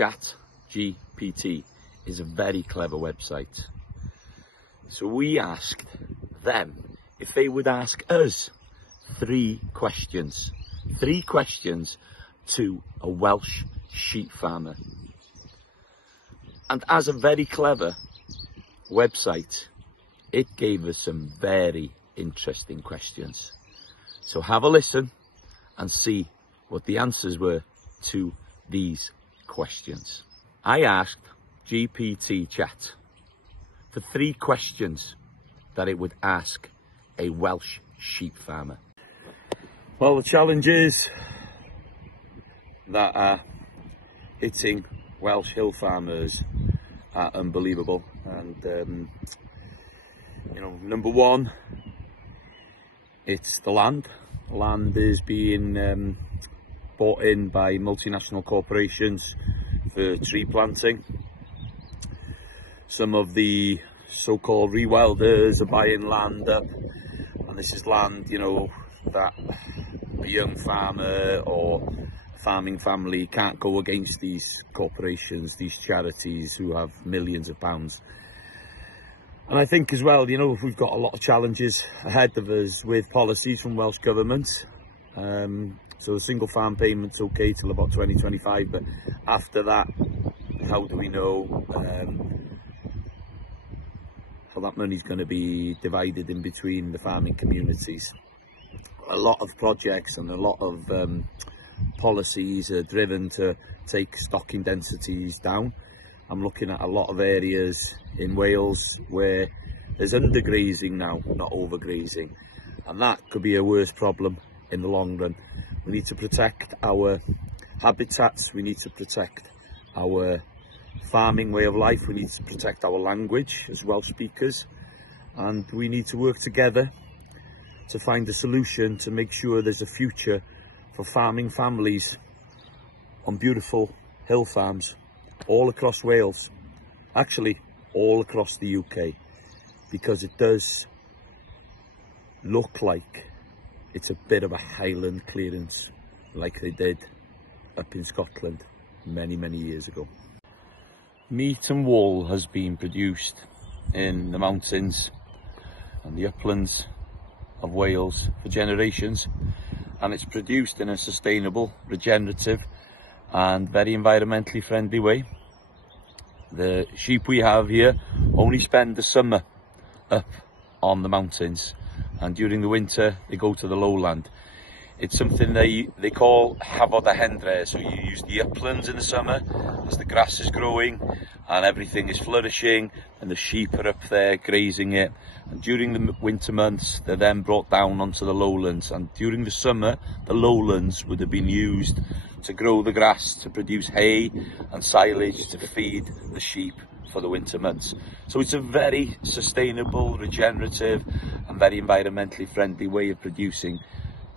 ChatGPT is a very clever website. So we asked them if they would ask us three questions to a Welsh sheep farmer. And as a very clever website, it gave us some very interesting questions. So have a listen and see what the answers were to these questions. I asked GPT Chat for three questions that it would ask a Welsh sheep farmer. Well, the challenges that are hitting Welsh hill farmers are unbelievable. And you know, number one, it's the land. Land is being bought in by multinational corporations for tree planting. Some of the so-called rewilders are buying land up, and this is land, you know, that a young farmer or farming family can't go against these corporations, these charities who have millions of pounds. And I think as well, you know, we've got a lot of challenges ahead of us with policies from Welsh Government. So the single farm payment's okay till about 2025, but after that, how do we know how that money's going to be divided in between the farming communities? A lot of projects and a lot of policies are driven to take stocking densities down. I'm looking at a lot of areas in Wales where there's undergrazing now, not overgrazing, and that could be a worse problem in the long run. We need to protect our habitats, we need to protect our farming way of life, we need to protect our language as Welsh speakers, and we need to work together to find a solution to make sure there's a future for farming families on beautiful hill farms all across Wales, actually all across the UK, because it does look like it's a bit of a Highland clearance like they did up in Scotland many years ago. Meat and wool has been produced in the mountains and the uplands of Wales for generations, and it's produced in a sustainable, regenerative and very environmentally friendly way. The sheep we have here only spend the summer up on the mountains, and during the winter they go to the lowland. It's something they call hafod a hendre, so you use the uplands in the summer as the grass is growing and everything is flourishing, and the sheep are up there grazing it, and during the winter months they're then brought down onto the lowlands, and during the summer the lowlands would have been used to grow the grass to produce hay and silage to feed the sheep for the winter months. So it's a very sustainable, regenerative and very environmentally friendly way of producing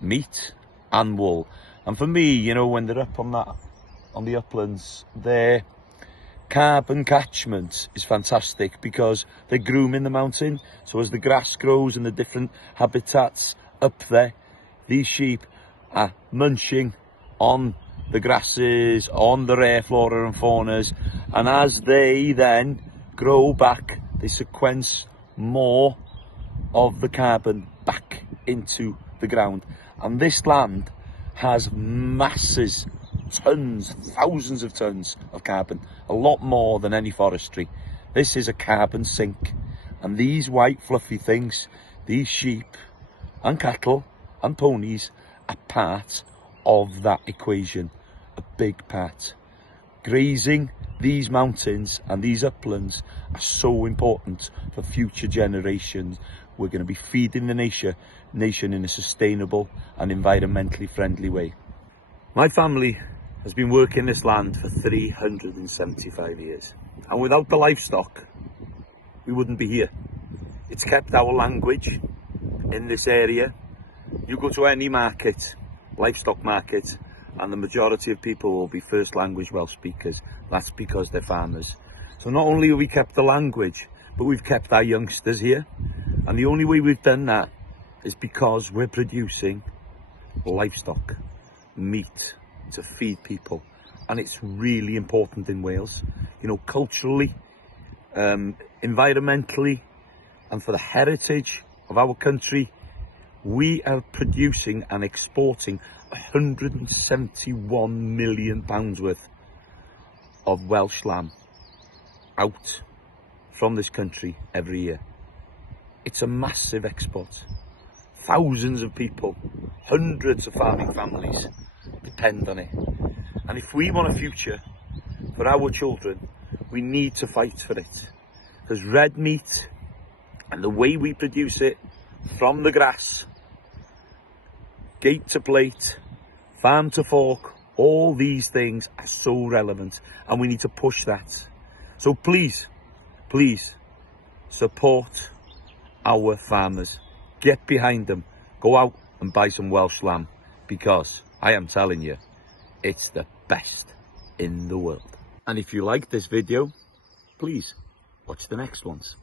meat and wool. And for me, you know, when they're up on the uplands, their carbon catchment is fantastic because they're grooming the mountain. So as the grass grows in the different habitats up there, these sheep are munching on the grasses, on the rare flora and faunas, and as they then grow back, they sequence more of the carbon back into the ground. And this land has masses, tons, thousands of tons of carbon, a lot more than any forestry. This is a carbon sink, and these white fluffy things, these sheep and cattle and ponies are part of that equation, a big part. Grazing these mountains and these uplands are so important for future generations. We're going to be feeding the nation in a sustainable and environmentally friendly way. My family has been working this land for 375 years, and without the livestock we wouldn't be here. It's kept our language in this area. You go to any market, livestock market, and the majority of people will be first language Welsh speakers. That's because they're farmers. So not only have we kept the language, but we've kept our youngsters here. And the only way we've done that is because we're producing livestock, meat to feed people. and it's really important in Wales. You know, culturally, environmentally, and for the heritage of our country, we are producing and exporting £171 million worth of Welsh lamb out from this country every year. It's a massive export. Thousands of people, hundreds of farming families depend on it. And if we want a future for our children, we need to fight for it. Because red meat and the way we produce it from the grass, gate to plate, farm to fork, all these things are so relevant, and we need to push that. So please, please support our farmers. Get behind them. Go out and buy some Welsh lamb, because I am telling you, it's the best in the world. And if you like this video, please watch the next ones.